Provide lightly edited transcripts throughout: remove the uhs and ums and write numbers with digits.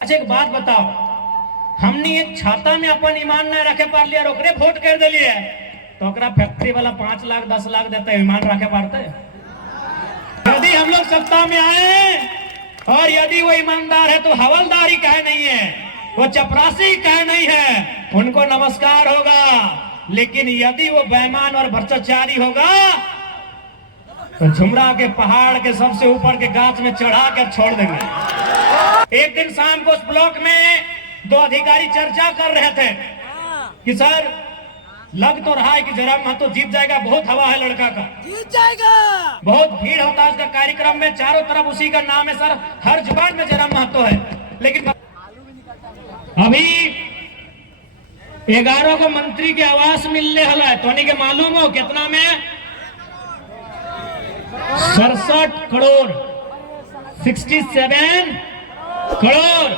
अच्छा एक बात बताओ, हमने एक छाता में अपन ईमान न रखे पार लिया, ओकरे वोट कर दिलिए तो ओकरा फैक्ट्री वाला 5 लाख 10 लाख देते ईमान रखे पारते। यदि हम लोग सत्ता में आए और यदि वो ईमानदार है तो हवलदारी कहे नहीं है, वो चपरासी कहे नहीं है, उनको नमस्कार होगा। लेकिन यदि वो बेईमान और भ्रष्टाचारी होगा तो झुमरा के पहाड़ के सबसे ऊपर के गाछ में चढ़ा कर छोड़ देंगे। एक दिन शाम को उस ब्लॉक में 2 अधिकारी चर्चा कर रहे थे कि सर लग तो रहा है कि जयराम महतो जीत जाएगा, बहुत हवा है लड़का का, जीत जाएगा, बहुत भीड़ होता है उसका कार्यक्रम में, चारों तरफ उसी का नाम है सर, हर जुबान में जयराम महतो है। लेकिन अभी 11 को मंत्री के आवास मिलने वाला है, तो के मालूम हो कितना में 67 करोड़ 67 करोड़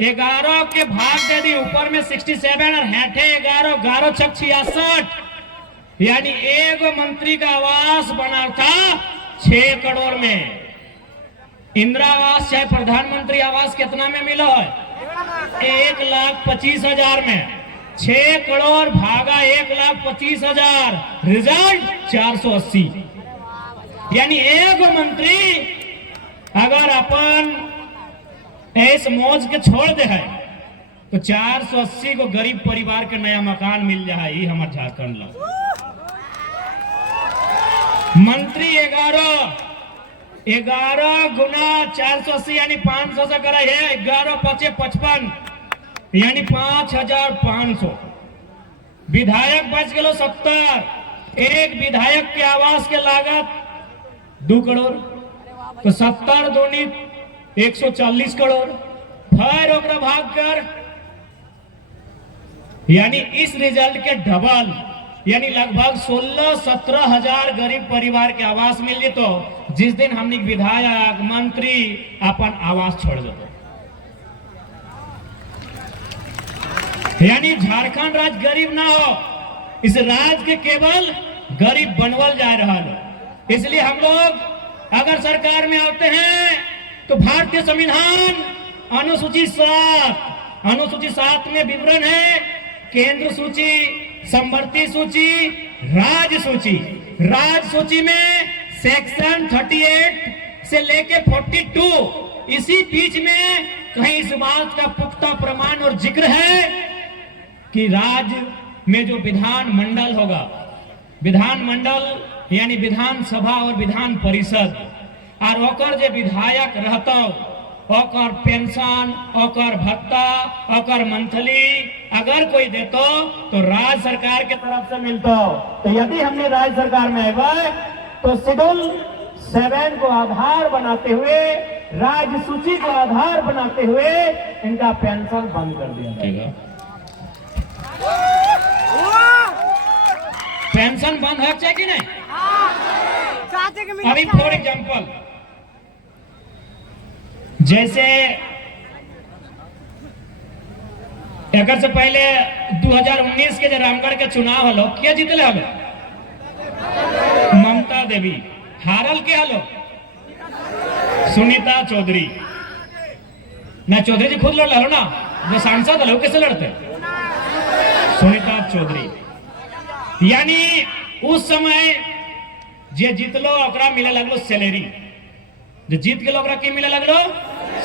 11 के भाग दे दी, ऊपर में 67 और हेठे 11 11 छक 66, यानी एक मंत्री का आवास बना था 6 करोड़ में। इंदिरा आवास चाहे प्रधानमंत्री आवास कितना में मिला है? 1,25,000 में। 6 करोड़ भागा 1,25,000, रिजल्ट 480। यानी एक मंत्री अगर अपन ऐस मौज के छोड़ दे है तो 480 को गरीब परिवार के नया मकान मिल जाए। हमारे झारखंड लोग मंत्री 11 गुना 480 यानी 500 से करे है, 11 5 55 यानी 5,500। विधायक बच गए 70। एक विधायक के आवास के लागत 2 करोड़, तो 70 दूनी 140 करोड़, फिर ओकरा भाग कर, यानी इस रिजल्ट के डबल, यानी लगभग 16-17 हजार गरीब परिवार के आवास मिल गए। तो जिस दिन हमने विधायक मंत्री अपन आवास छोड़ देते, यानी झारखंड राज्य गरीब ना हो, इस राज्य के केवल गरीब बनवल जा रहा है। इसलिए हम लोग अगर सरकार में आते हैं तो भारतीय संविधान अनुसूची 7 में विवरण है, केंद्र सूची, समवर्ती सूची, राज्य सूची। राज्य सूची में सेक्शन 38 से लेके 42, इसी बीच में कहीं इस बात का पुख्ता प्रमाण और जिक्र है कि राज्य में जो विधान मंडल होगा, विधान मंडल यानी विधानसभा और विधान परिषद, और ओकर जे विधायक रहता ओकर पेंशन, ओकर भत्ता, ओकर मंथली अगर कोई देतो तो राज्य सरकार के तरफ से मिलता। तो यदि हमने राज्य सरकार में आए तो शेड्यूल 7 को आधार बनाते हुए, राज्य सूची को आधार बनाते हुए इनका पेंशन बंद कर दिया जाएगा। पेंशन बंद हो चाहिए कि नहीं? अभी फॉर एग्जाम्पल, जैसे एक से पहले 2019 के जो रामगढ़ के चुनाव हलो, क्या जीतले हलो? ममता देवी। हारल के हलो? सुनीता चौधरी। ना चौधरी जी खुद लड़ लो ना, जो सांसद हलो कैसे लड़ते? सुनीता चौधरी। यानी उस समय जे जीतलो ओकरा मिले लगलो सैलरी, जो जीत गए ओकरा की मिले लगलो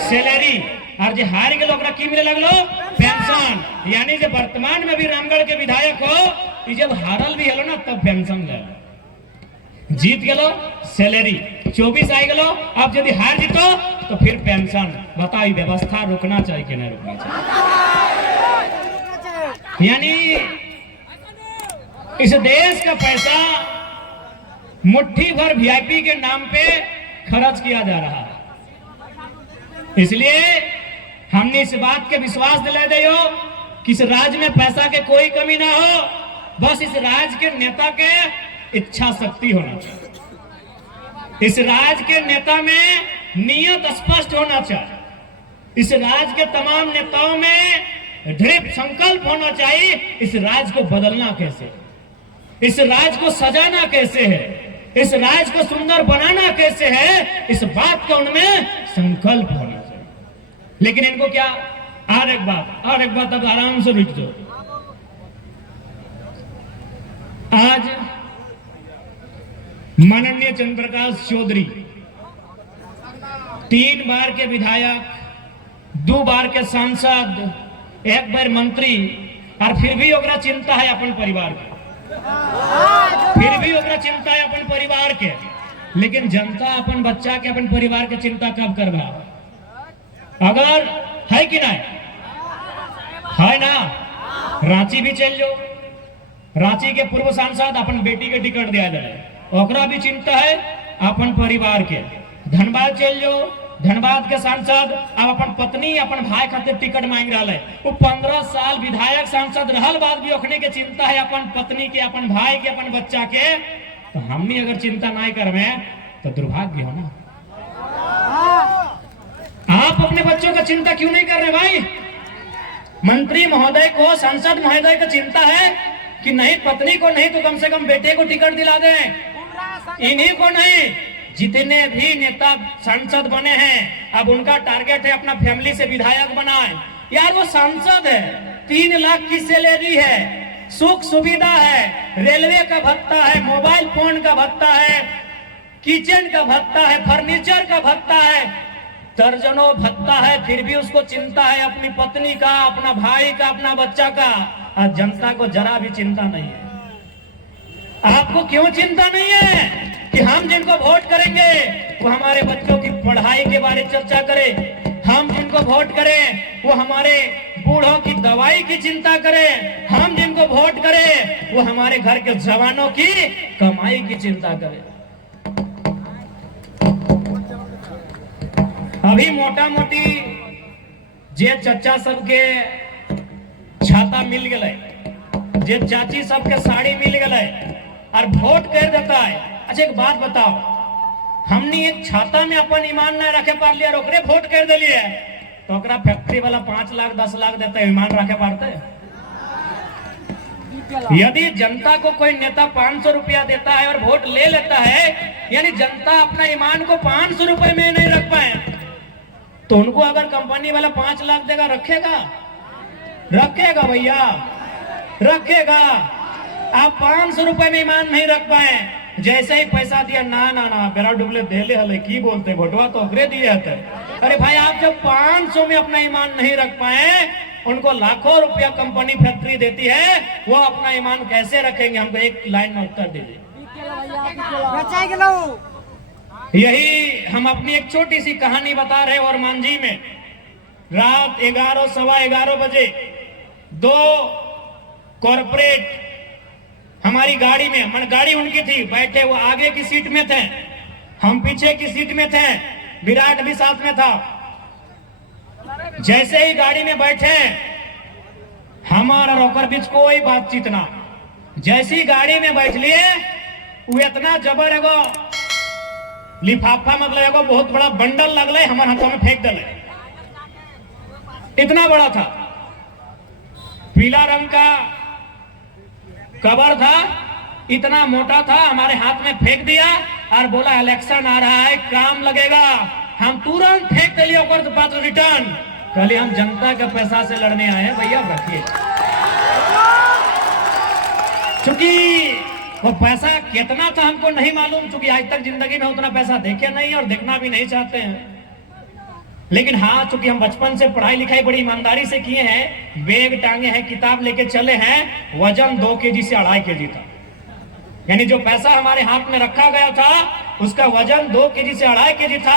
सैलरी, और जो हार गए ओकरा की मिले लगलो पेंशन। यानी जो वर्तमान में भी रामगढ़ के विधायक हो, जब हारल भी हलो ना तब पेंशन ले, जीत गलो सैलरी, 24 आ गलो, अब यदि हार जीतो तो फिर पेंशन। बताओ व्यवस्था रोकना चाहिए कि नहीं रोकना चाहिए? यानी इस देश का पैसा मुट्ठी भर वीआईपी के नाम पे खर्च किया जा रहा है। इसलिए हमने इस बात के विश्वास दिला दे कि इस राज्य में पैसा के कोई कमी ना हो, बस इस राज्य के नेता के इच्छा शक्ति होना चाहिए, इस राज्य के नेता में नियत स्पष्ट होना चाहिए, इस राज्य के तमाम नेताओं में दृढ़ संकल्प होना चाहिए इस राज्य को बदलना कैसे, इस राज्य को सजाना कैसे है, इस राज्य को सुंदर बनाना कैसे है, इस बात का उनमें संकल्प होना चाहिए। लेकिन इनको क्या, और एक बात अब आराम से रुक जाओ। आज माननीय चंद्रप्रकाश चौधरी 3 बार के विधायक, 2 बार के सांसद, 1 बार मंत्री, और फिर भी ओकरा चिंता है अपन परिवार के, फिर भी ओकरा चिंता है अपन परिवार के। लेकिन जनता अपन बच्चा के, अपन परिवार के चिंता कब करवा? अगर है कि नहीं है ना, रांची भी चल जाओ, रांची के पूर्व सांसद अपन बेटी के टिकट दिया जाए, ओकरा भी चिंता है अपन परिवार के। धनबाद चल जाओ, धनबाद के सांसद अब अपन पत्नी, अपन भाई खातिर टिकट मांग रहा है। वो 15 साल विधायक सांसद रहल बाद भी ओखने के चिंता है अपन पत्नी के, अपन भाई के, अपन बच्चा के। तो हमने अगर चिंता नहीं करवे तो दुर्भाग्य हो ना। आप अपने बच्चों का चिंता क्यों नहीं कर रहे भाई? मंत्री महोदय को, सांसद महोदय को चिंता है कि नहीं पत्नी को नहीं तो कम से कम बेटे को टिकट दिला दें। इन्हीं को नहीं, जितने भी नेता सांसद बने हैं अब उनका टारगेट है अपना फैमिली से विधायक बनाए। यार वो सांसद है, 3 लाख की सैलरी है, सुख सुविधा है, रेलवे का भत्ता है, मोबाइल फोन का भत्ता है, किचन का भत्ता है, फर्नीचर का भत्ता है, दर्जनों भत्ता है। फिर भी उसको चिंता है अपनी पत्नी का, अपना भाई का, अपना बच्चा का। और जनता को जरा भी चिंता नहीं है। आपको क्यों चिंता नहीं है कि हम जिनको वोट करेंगे वो हमारे बच्चों की पढ़ाई के बारे में चर्चा करें, हम जिनको वोट करें वो हमारे बूढ़ों की दवाई की चिंता करें, हम जिनको वोट करें वो हमारे घर के जवानों की कमाई की चिंता करें। अभी मोटा मोटी जे चचा सबके छाता मिल गए, जे चाची सबके साड़ी मिल गए और वोट कर देता है। अच्छा एक बात बताओ, हमने एक छाता में अपन ईमान नहीं रखे पार लिया, ओकरे वोट कर दिलिए तो ओकरा फैक्ट्री वाला 5 लाख 10 लाख देता है, ईमान रखे पारते? यदि जनता को कोई नेता 500 रुपया देता है और वोट ले लेता है, यानी जनता अपना ईमान को 500 रुपए में नहीं रख पाए, तो उनको अगर कंपनी वाला 5 लाख देगा, रखेगा? रखेगा भैया, रखेगा। आप 500 रुपए में ईमान नहीं रख पाए, जैसे ही पैसा दिया ना ना ना बेरा डुबले देले हले की बोलते, भोटवा तो ओकरे दिए थे। अरे भाई आप जब 500 में अपना ईमान नहीं रख पाए, उनको लाखों रुपया कंपनी फैक्ट्री देती है, वो अपना ईमान कैसे रखेंगे? हमको एक लाइन में उत्तर दीजिए। यही हम अपनी एक छोटी सी कहानी बता रहे और मांझी में रात 11 सवा 11 बजे 2 कॉर्पोरेट हमारी गाड़ी में, मन गाड़ी उनकी थी, बैठे वो आगे की सीट में थे, हम पीछे की सीट में थे, विराट भी साथ में था। जैसे ही गाड़ी में बैठे हमारा रोकर बीच कोई बातचीत ना, जैसी गाड़ी में बैठ लिए वो इतना जबर एगो लिफाफा, मतलब एगो बहुत बड़ा बंडल लगले हमारे हाथों में फेंक डले, इतना बड़ा था, पीला रंग का कवर था, इतना मोटा था, हमारे हाथ में फेंक दिया और बोला इलेक्शन आ रहा है, काम लगेगा। हम तुरंत फेंक दिए और पास रिटर्न कहली हम जनता के पैसा से लड़ने आए हैं भैया, रखिए। चूंकि वो पैसा कितना था हमको नहीं मालूम, चूंकि आज तक जिंदगी में उतना पैसा देखे नहीं और देखना भी नहीं चाहते हैं। लेकिन हाँ, चूंकि हम बचपन से पढ़ाई लिखाई बड़ी ईमानदारी से किए हैं, बैग टांगे हैं, किताब लेके चले हैं, वजन 2 केजी से 2.5 केजी था। यानी जो पैसा हमारे हाथ में रखा गया था उसका वजन 2 केजी से 2.5 केजी था।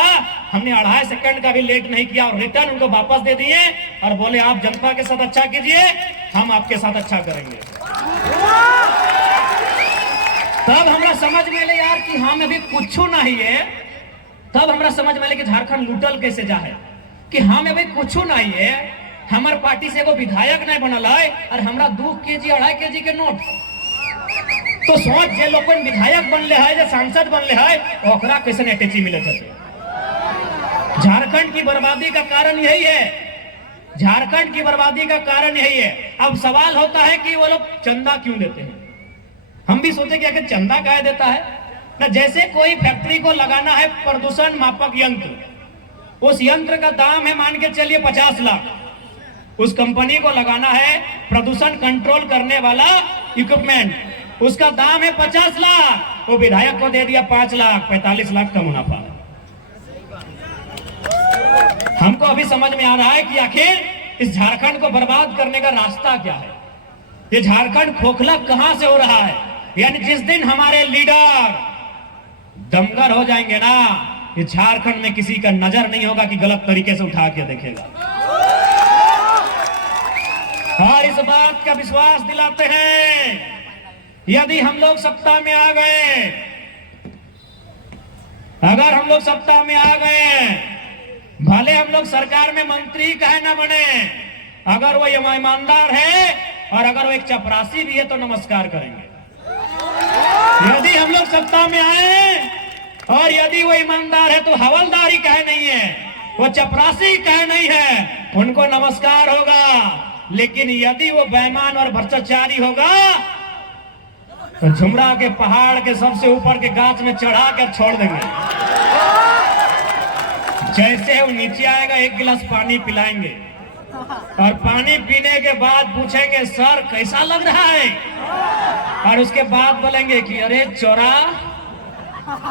हमने 2.5 सेकंड का भी लेट नहीं किया और रिटर्न उनको वापस दे दिए और बोले आप जनता के साथ अच्छा कीजिए, हम आपके साथ अच्छा करेंगे। तब हमरा समझ में ले यार कि हम अभी कुछ नहीं है, तब हमरा समझ में ले कि झारखंड लूटल कैसे जा है, कि हम अभी कुछ नहीं है, हमार पार्टी से एगो विधायक नहीं बनल है और हमरा 2 केजी 2.5 केजी के नोट। तो सोच जे लोग विधायक बनले है, जे सांसद बनले है, ओकरा कैसे अटैची मिले थे। झारखंड की बर्बादी का कारण यही है, झारखंड की बर्बादी का कारण यही है। अब सवाल होता है कि वो लोग चंदा क्यों देते हैं? हम भी सोचे कि आखिर चंदा क्या देता है ना। जैसे कोई फैक्ट्री को लगाना है प्रदूषण मापक यंत्र, उस यंत्र का दाम है मान के चलिए 50 लाख। उस कंपनी को लगाना है प्रदूषण कंट्रोल करने वाला इक्विपमेंट, उसका दाम है 50 लाख। वो विधायक को दे दिया 5 लाख, 45 लाख का मुनाफा। हमको अभी समझ में आ रहा है कि आखिर इस झारखंड को बर्बाद करने का रास्ता क्या है। ये झारखंड खोखला कहां से हो रहा है। यानी जिस दिन हमारे लीडर दमगर हो जाएंगे ना, ये झारखंड में किसी का नजर नहीं होगा कि गलत तरीके से उठा के देखेगा। और इस बात का विश्वास दिलाते हैं, यदि हम लोग सत्ता में आ गए, अगर हम लोग सत्ता में आ गए, भले हम लोग सरकार में मंत्री काहे ना बने, अगर वो ईमानदार है और अगर वो एक चपरासी भी है तो नमस्कार करेंगे। यदि हम लोग सत्ता में आए और यदि वो ईमानदार है तो हवलदारी काहे नहीं है, वो चपरासी काहे नहीं है, उनको नमस्कार होगा। लेकिन यदि वो बेईमान और भ्रष्टाचारी होगा तो झुमरा के पहाड़ के सबसे ऊपर के गाछ में चढ़ा कर छोड़ देंगे। जैसे वो नीचे आएगा एक गिलास पानी पिलाएंगे और पानी पीने के बाद पूछेंगे सर कैसा लग रहा है, और उसके बाद बोलेंगे कि अरे चोरा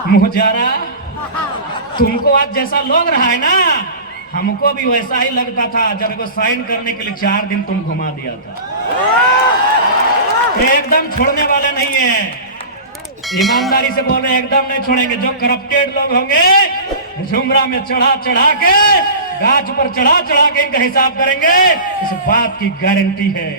मुहजारा, तुमको आज जैसा लग रहा है ना, हमको भी वैसा ही लगता था जब को साइन करने के लिए 4 दिन तुम घुमा दिया था। एकदम छोड़ने वाले नहीं है, ईमानदारी से बोल रहे हैं, एकदम नहीं छोड़ेंगे। जो करप्टेड लोग होंगे झुमरा में चढ़ा चढ़ा के, गाछ पर चढ़ा चढ़ा के इनका हिसाब करेंगे, इस बात की गारंटी है।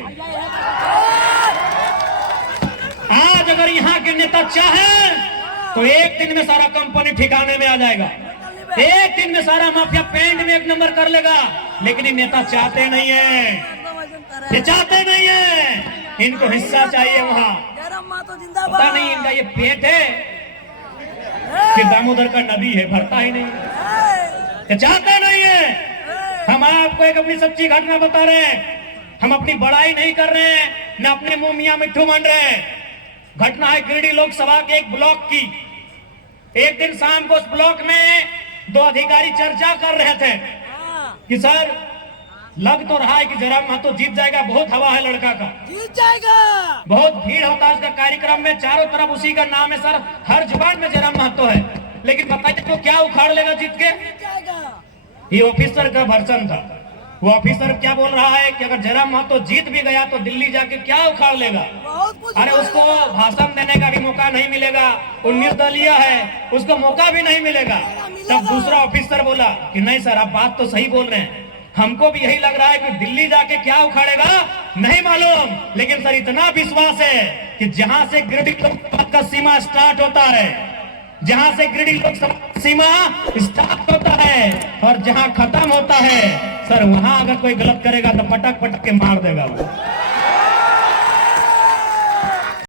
आज अगर यहाँ के नेता चाहें तो एक दिन में सारा कंपनी ठिकाने में आ जाएगा, एक दिन में सारा माफिया पेंट में 1 नंबर कर लेगा। लेकिन ये नेता चाहते नहीं है, ये चाहते नहीं है, इनको हिस्सा चाहिए वहां। पता नहीं इनका ये पेट है कि दामोदर का नदी है, भरता ही नहीं, ये चाहते नहीं है। हम आपको एक अपनी सच्ची घटना बता रहे हैं, हम अपनी बड़ाई नहीं कर रहे हैं, न अपने मुंह मियां मिट्ठू मान रहे हैं। घटना है गिरिडीह लोकसभा के एक ब्लॉक की। एक दिन शाम को उस ब्लॉक में 2 अधिकारी चर्चा कर रहे थे कि सर लग तो रहा है कि जयराम महतो जीत जाएगा, बहुत हवा है लड़का का, जीत जाएगा, बहुत भीड़ होता है उसका कार्यक्रम में, चारों तरफ उसी का नाम है सर, हर जुबान में जयराम महतो है। लेकिन बताइए तो क्या उखाड़ लेगा जीत के? जीत जाएगा। ये ऑफिसर का वर्जन था। वो ऑफिसर क्या बोल रहा है कि अगर जयराम महतो जीत भी गया तो दिल्ली जाके क्या उखाड़ लेगा। बहुत कुछ अरे उसको भाषण देने का भी मौका नहीं मिलेगा, वो निर्दलीय है, उसको मौका भी नहीं मिलेगा। तब दूसरा ऑफिसर बोला कि नहीं सर आप बात तो सही बोल रहे हैं, हमको भी यही लग रहा है कि दिल्ली जाके क्या उखाड़ेगा नहीं मालूम, लेकिन सर इतना विश्वास है कि जहां से गिरिडीह लोकसभा का सीमा स्टार्ट होता है, जहां से गिरिडीह लोकसभा सीमा स्टार्ट होता है और जहां खत्म होता है, सर वहां अगर कोई गलत करेगा तो पटक पटक के मार देगा वो।